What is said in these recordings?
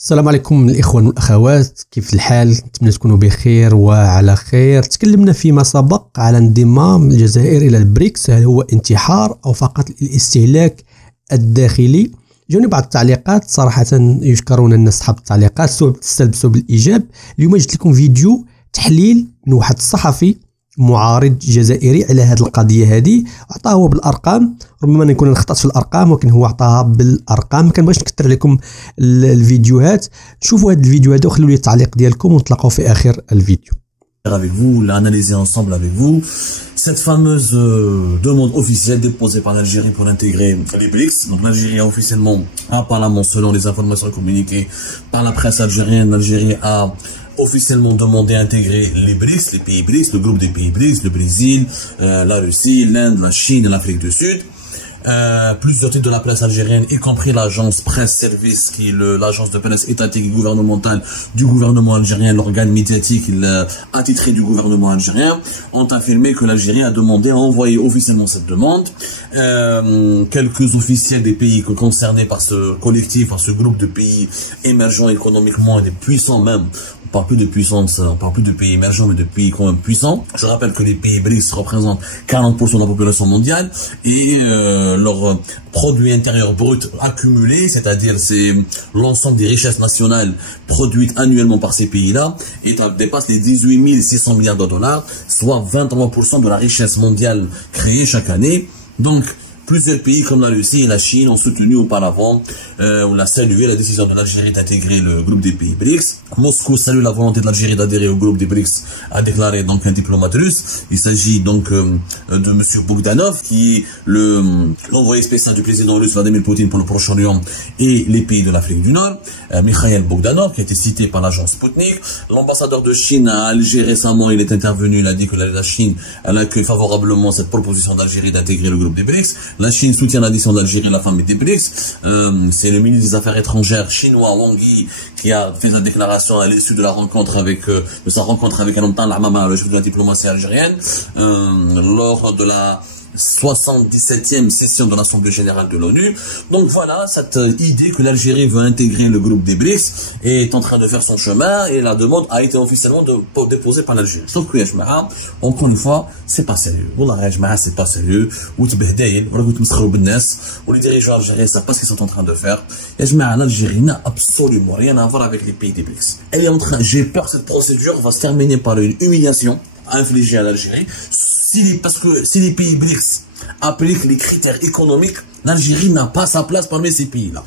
السلام عليكم الإخوان والأخوات، كيف الحال؟ نتمنى تكونوا بخير وعلى خير. تكلمنا فيما سبق على انضمام الجزائر إلى البريكس، هل هو انتحار أو فقط الاستهلاك الداخلي؟ جوني بعض التعليقات، صراحة يشكرون الناس أصحاب التعليقات تستلبسوا بالإيجاب. اليوم جبت لكم فيديو تحليل من واحد الصحفي معارض جزائري على هذه القضيه هذه، عطاه هو بالارقام. ربما نكون نخطأت في الارقام ولكن هو عطاها بالارقام. ما كنبغيش نكثر عليكم الفيديوهات، شوفوا هذا الفيديو هذا وخلوا لي التعليق ديالكم ونتلاقاو في اخر الفيديو. Avec vous, l'analyser ensemble avec vous cette fameuse demande officielle déposée par l'Algérie pour intégrer les BRICS. Donc l'Algérie a officiellement, apparemment selon les informations communiquées par la presse algérienne, l'Algérie a officiellement demandé à intégrer les BRICS, les pays BRICS, le groupe des pays BRICS, le Brésil, la Russie, l'Inde, la Chine et l'Afrique du Sud. Plusieurs titres de la presse algérienne, y compris l'agence Presse Service, qui est l'agence de presse étatique et gouvernementale du gouvernement algérien, l'organe médiatique attitré du gouvernement algérien, ont affirmé que l'Algérie a demandé à envoyer officiellement cette demande. Quelques officiels des pays concernés par ce collectif, par ce groupe de pays émergents économiquement et des puissants même. On parle plus de puissance, on parle plus de pays émergents, mais de pays quand même puissants. Je rappelle que les pays BRICS représentent 40% de la population mondiale et leur produit intérieur brut accumulé, c'est-à-dire c'est l'ensemble des richesses nationales produites annuellement par ces pays-là, dépasse les 18 600 milliards de dollars, soit 23% de la richesse mondiale créée chaque année. Donc, plusieurs pays comme la Russie et la Chine ont soutenu auparavant, on a salué la décision de l'Algérie d'intégrer le groupe des pays BRICS. Moscou salue la volonté de l'Algérie d'adhérer au groupe des BRICS, a déclaré donc un diplomate russe. Il s'agit donc de M. Bogdanov, qui est l'envoyé spécial du président russe Vladimir Poutine pour le Proche-Orient et les pays de l'Afrique du Nord. Mikhail Bogdanov, qui a été cité par l'agence Sputnik. L'ambassadeur de Chine à Alger récemment, il est intervenu, il a dit que la Chine elle accueille favorablement cette proposition d'Algérie d'intégrer le groupe des BRICS. La Chine soutient l'adhésion d'Algérie à la famille des BRICS. C'est le ministre des Affaires étrangères chinois Wang Yi qui a fait sa déclaration à l'issue de sa rencontre avec Al Amama, le chef de la diplomatie algérienne, lors de la 77e session de l'Assemblée Générale de l'ONU. Donc voilà, cette idée que l'Algérie veut intégrer le groupe des BRICS est en train de faire son chemin et la demande a été officiellement déposée par l'Algérie. Sauf que Yajma'a, encore une fois, c'est pas sérieux. Wallah Yajma'a, c'est pas sérieux. Ou t'behdaïl, ou les dirigeants algériens savent pas ce qu'ils sont en train de faire. Yajma'a, l'Algérie n'a absolument rien à voir avec les pays des BRICS. Elle est en train, j'ai peur que cette procédure va se terminer par une humiliation infligée à l'Algérie. Parce que si les pays BRICS appliquent les critères économiques, l'Algérie n'a pas sa place parmi ces pays-là.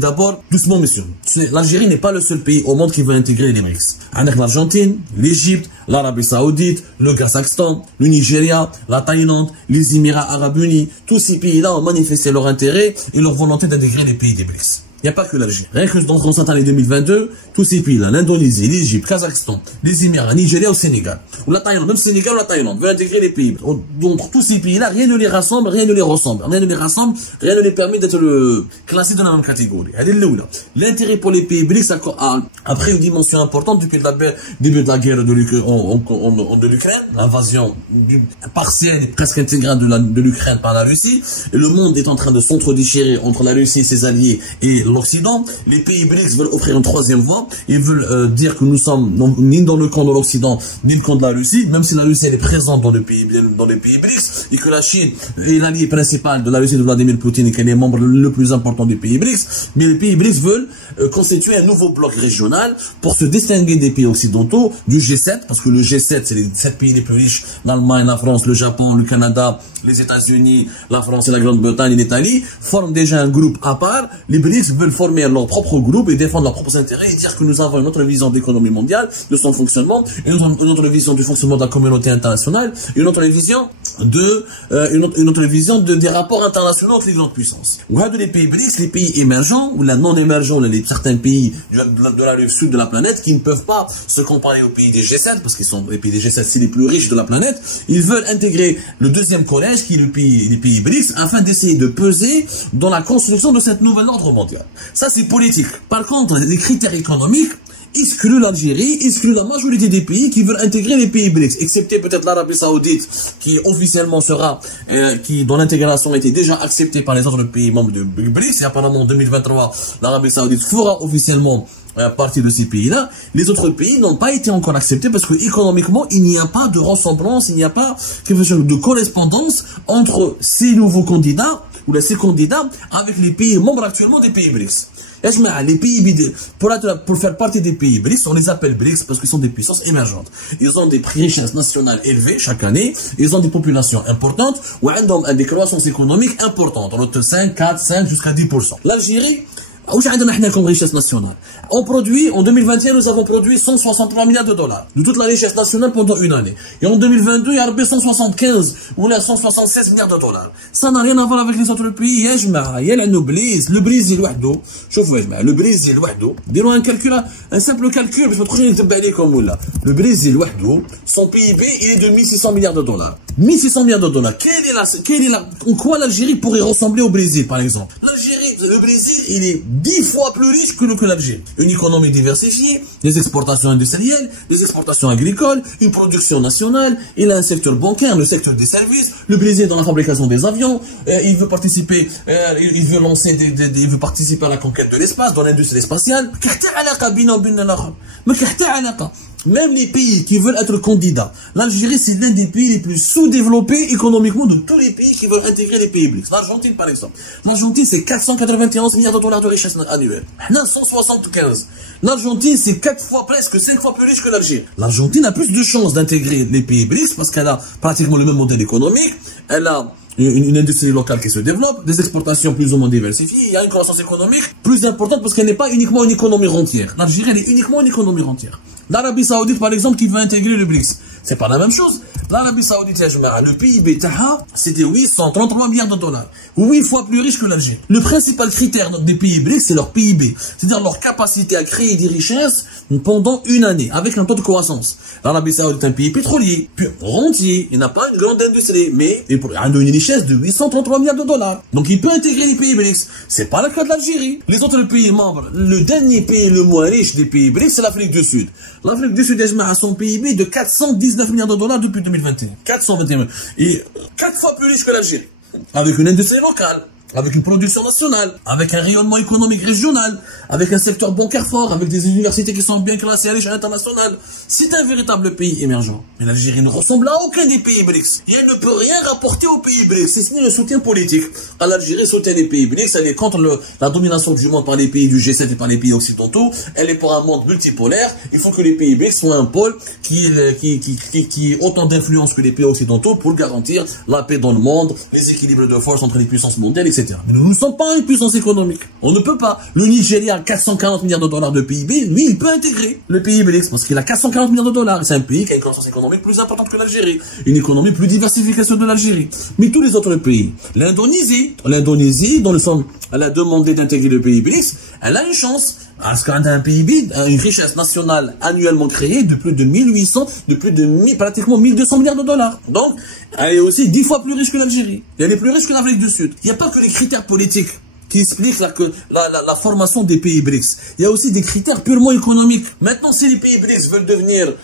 D'abord, doucement, monsieur. L'Algérie n'est pas le seul pays au monde qui veut intégrer les BRICS. Avec l'Argentine, l'Égypte, l'Arabie Saoudite, le Kazakhstan, le Nigeria, la Thaïlande, les Émirats Arabes Unis, tous ces pays-là ont manifesté leur intérêt et leur volonté d'intégrer les pays des BRICS. Il n'y a pas que l'Algérie. Rien que dans cette année 2022, tous ces pays-là, l'Indonésie, l'Égypte, le Kazakhstan, les Émirats, Nigeria ou Sénégal, ou la Thaïlande, même Sénégal ou la Thaïlande, veulent intégrer les pays. Donc tous ces pays-là, rien ne les rassemble, rien ne les ressemble. Rien ne les rassemble, rien ne les permet d'être classés dans la même catégorie. L'intérêt pour les pays BRICS a pris une dimension importante depuis le début de la guerre de l'Ukraine, l'invasion partielle et presque intégrale de l'Ukraine par la Russie. Et le monde est en train de s'entre-déchirer entre la Russie et ses alliés et l'Occident. Les pays BRICS veulent offrir une troisième voie. Ils veulent dire que nous sommes ni dans le camp de l'Occident, ni le camp de la Russie, même si la Russie elle est présente dans les pays BRICS, et que la Chine est l'allié principal de la Russie de Vladimir Poutine et qu'elle est membre le plus important des pays BRICS. Mais les pays BRICS veulent constituer un nouveau bloc régional pour se distinguer des pays occidentaux, du G7, parce que le G7 c'est les 7 pays les plus riches, l'Allemagne, la France, le Japon, le Canada, les États-Unis, la France et la Grande-Bretagne et l'Italie forment déjà un groupe à part. Les BRICS veulent former leur propre groupe et défendre leurs propres intérêts et dire que nous avons une autre vision de l'économie mondiale, de son fonctionnement, une autre vision du fonctionnement de la communauté internationale, une autre vision des rapports internationaux entre les grandes puissances. Ou les pays BRICS, les pays émergents ou la non émergents, certains pays de la rive sud de la planète qui ne peuvent pas se comparer aux pays des G7 parce qu'ils sont les pays des G7, c'est les plus riches de la planète. Ils veulent intégrer le deuxième collège qui est les pays BRICS afin d'essayer de peser dans la construction de cette nouvelle ordre mondial. Ça, c'est politique. Par contre, les critères économiques, exclut l'Algérie, exclut la majorité des pays qui veulent intégrer les pays BRICS, excepté peut-être l'Arabie Saoudite, qui officiellement sera, dont l'intégration a été déjà acceptée par les autres pays membres de BRICS, et apparemment en 2023, l'Arabie Saoudite fera officiellement partie de ces pays-là. Les autres pays n'ont pas été encore acceptés parce que économiquement, il n'y a pas de ressemblance, il n'y a pas quelque chose de correspondance entre ces nouveaux candidats ou ces candidats avec les pays membres actuellement des pays BRICS. Les pays pour faire partie des pays BRICS, on les appelle BRICS parce qu'ils sont des puissances émergentes. Ils ont des richesses nationales élevées chaque année, ils ont des populations importantes, ou des croissances économiques importantes, entre 5, 4, 5 jusqu'à 10%. L'Algérie, comme richesse nationale. On produit, en 2021, nous avons produit 163 milliards de dollars de toute la richesse nationale pendant une année. Et en 2022, il y a 175 ou 176 milliards de dollars. Ça n'a rien à voir avec les autres pays. Il y a le Brésil, le Brésil, le Brésil, dis-nous un simple calcul, le Brésil, son PIB, il est de 1600 milliards de dollars. 1600 milliards de dollars. En quoi l'Algérie pourrait ressembler au Brésil, par exemple? Le Brésil, il est 10 fois plus riche que l'Algérie. Une économie diversifiée, des exportations industrielles, des exportations agricoles, une production nationale, il a un secteur bancaire, le secteur des services, le Brésil dans la fabrication des avions, il veut participer, il veut participer à la conquête de l'espace, dans l'industrie spatiale. Même les pays qui veulent être candidats, l'Algérie c'est l'un des pays les plus sous-développés économiquement de tous les pays qui veulent intégrer les pays BRICS. L'Argentine par exemple. L'Argentine c'est 491 milliards de dollars de richesse annuelle. 175. L'Argentine c'est 4 fois presque 5 fois plus riche que l'Algérie. L'Argentine a plus de chances d'intégrer les pays BRICS parce qu'elle a pratiquement le même modèle économique. Elle a une industrie locale qui se développe, des exportations plus ou moins diversifiées, il y a une croissance économique plus importante parce qu'elle n'est pas uniquement une économie rentière. L'Algérie, elle est uniquement une économie rentière. L'Arabie Saoudite, par exemple, qui veut intégrer le BRICS, c'est pas la même chose. L'Arabie Saoudite, le PIB Taha, c'était 833 milliards de dollars. 8 fois plus riche que l'Algérie. Le principal critère des pays BRICS, c'est leur PIB. C'est-à-dire leur capacité à créer des richesses pendant une année, avec un taux de croissance. L'Arabie Saoudite est un pays pétrolier, puis rentier. Il n'a pas une grande industrie, mais il a une richesse de 833 milliards de dollars. Donc il peut intégrer les pays BRICS. C'est pas le cas de l'Algérie. Les autres pays membres, le dernier pays le moins riche des pays BRICS, c'est l'Afrique du Sud. L'Afrique du Sud a son PIB de 419 milliards de dollars depuis 2021. 421. Et 4 fois plus riche que l'Algérie. Avec une industrie locale, avec une production nationale, avec un rayonnement économique régional, avec un secteur bancaire fort, avec des universités qui sont bien classées à l'échelle internationale. C'est un véritable pays émergent. Mais l'Algérie ne ressemble à aucun des pays BRICS. Et elle ne peut rien rapporter aux pays BRICS, si ce n'est le soutien politique. L'Algérie soutient les pays BRICS, elle est contre la domination du monde par les pays du G7 et par les pays occidentaux. Elle est pour un monde multipolaire. Il faut que les pays BRICS soient un pôle qui ait autant d'influence que les pays occidentaux pour garantir la paix dans le monde, les équilibres de force entre les puissances mondiales, etc. Mais nous ne sommes pas une puissance économique. On ne peut pas. Le Nigeria a 440 milliards de dollars de PIB. Lui, il peut intégrer le pays BRICS parce qu'il a 440 milliards de dollars. C'est un pays qui a une croissance économique plus importante que l'Algérie. Une économie plus diversifiée que celle de l'Algérie. Mais tous les autres pays, l'Indonésie, dans le sens, elle a demandé d'intégrer le pays BRICS. Elle a une chance. Parce qu'elle a un PIB, une richesse nationale annuellement créée de plus de 1800, pratiquement 1200 milliards de dollars. Donc, elle est aussi 10 fois plus riche que l'Algérie. Et elle est plus riche que l'Afrique du Sud. Il n'y a pas que les critères politiques qui expliquent la formation des pays BRICS. Il y a aussi des critères purement économiques. Maintenant, si les pays BRICS veulent devenir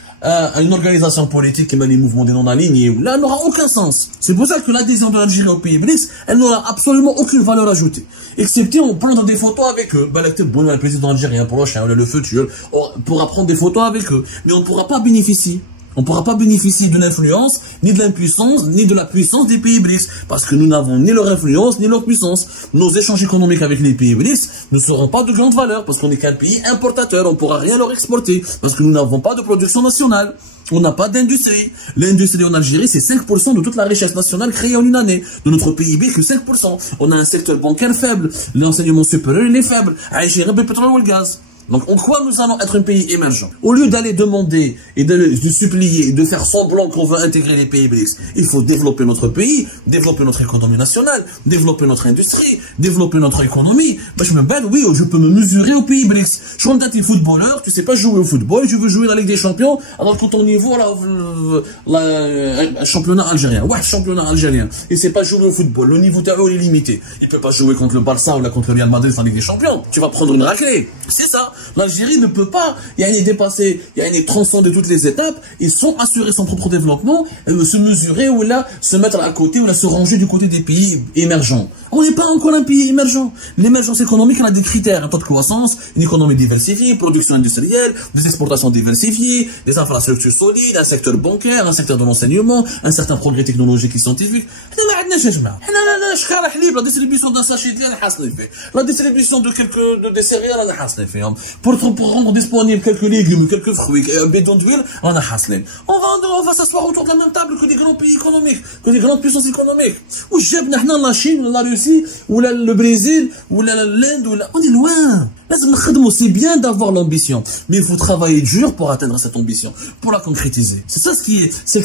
une organisation politique qui met les mouvements des non-alignés, là, elle n'aura aucun sens. C'est pour ça que l'adhésion de l'Algérie au pays BRICS, elle n'aura absolument aucune valeur ajoutée. Excepté on prendre des photos avec eux. Le président algérien prochain, le futur, on pourra prendre des photos avec eux. Mais on ne pourra pas bénéficier. On ne pourra pas bénéficier de l'influence, ni de l'impuissance, ni de la puissance des pays BRICS. Parce que nous n'avons ni leur influence, ni leur puissance. Nos échanges économiques avec les pays BRICS ne seront pas de grande valeur. Parce qu'on n'est qu'un pays importateur. On ne pourra rien leur exporter. Parce que nous n'avons pas de production nationale. On n'a pas d'industrie. L'industrie en Algérie, c'est 5% de toute la richesse nationale créée en une année. De notre PIB, que 5%. On a un secteur bancaire faible. L'enseignement supérieur, il est faible. Aïché, le pétrole ou le gaz. Donc, en quoi nous allons être un pays émergent? Au lieu d'aller demander et de supplier et de faire semblant qu'on veut intégrer les pays BRICS, il faut développer notre pays, développer notre économie nationale, développer notre industrie, développer notre économie. Bah, je me bats, oui, je peux me mesurer aux pays BRICS. Je suis un footballeur, tu sais pas jouer au football, tu veux jouer dans la Ligue des Champions, alors que ton niveau, championnat algérien. Ouais, championnat algérien. Il sait pas jouer au football. Le niveau d'Ao est limité. Il peut pas jouer contre le Barça ou contre le Real Madrid en Ligue des Champions. Tu vas prendre une raclée. C'est ça. l'Algérie ne peut pas dépasser, transcender toutes les étapes et sans assurer son propre développement, se mesurer ou là, se mettre à côté ou là, se ranger du côté des pays émergents. On n'est pas encore un pays émergent. L'émergence économique, on a des critères, un taux de croissance, une économie diversifiée, production industrielle, des exportations diversifiées, des infrastructures solides, un secteur bancaire, un secteur de l'enseignement, un certain progrès technologique et scientifique. La distribution d'un sachet de la distribution de des céréales, pour rendre disponible quelques légumes, quelques fruits, un bidon d'huile, on va s'asseoir autour de la même table que des grands pays économiques, que des grandes puissances économiques. Ou la Chine, la Russie, ou le Brésil, ou l'Inde, on est loin. C'est bien d'avoir l'ambition, mais il faut travailler dur pour atteindre cette ambition, pour la concrétiser. C'est ça ce qui est, c'est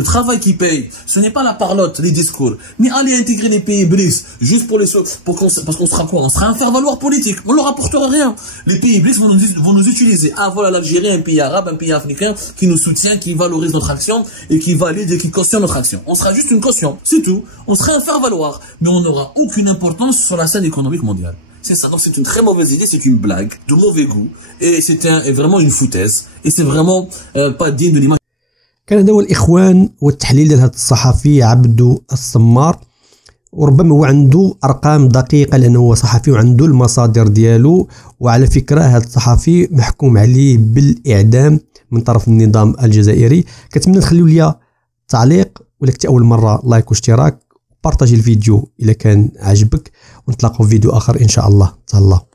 le travail qui paye. Ce n'est pas la parlotte, les discours, mais aller intégrer les pays BRICS, juste parce qu'on sera quoi? On sera un faire-valoir politique, on leur apportera rien. Les pays BRICS vont nous utiliser. Ah voilà l'Algérie, un pays arabe, un pays africain, qui nous soutient, qui valorise notre action, et qui valide et qui cautionne notre action. On sera juste une caution, c'est tout. On sera un faire-valoir, mais on n'aura aucune importance sur la scène économique mondiale. C'est ça, donc c'est une très mauvaise idée, c'est une blague, de mauvais goût, et c'est vraiment une foutaise, et c'est vraiment pas digne de l'image. كان هذا هو الإخوان والتحليل ديال هذا الصحفي عبدو السمار، وربما هو عنده أرقام دقيقة لأنه هو صحفي وعنده المصادر ديالو. وعلى فكرة هذا الصحفي محكوم عليه بالإعدام من طرف النظام الجزائري. كنتمنى تخليوا لي تعليق، ولا كنتي أول مرة لايك واشتراك، بارطاجي الفيديو إذا كان عجبك، ونتلاقوا في فيديو آخر إن شاء الله. تهلا.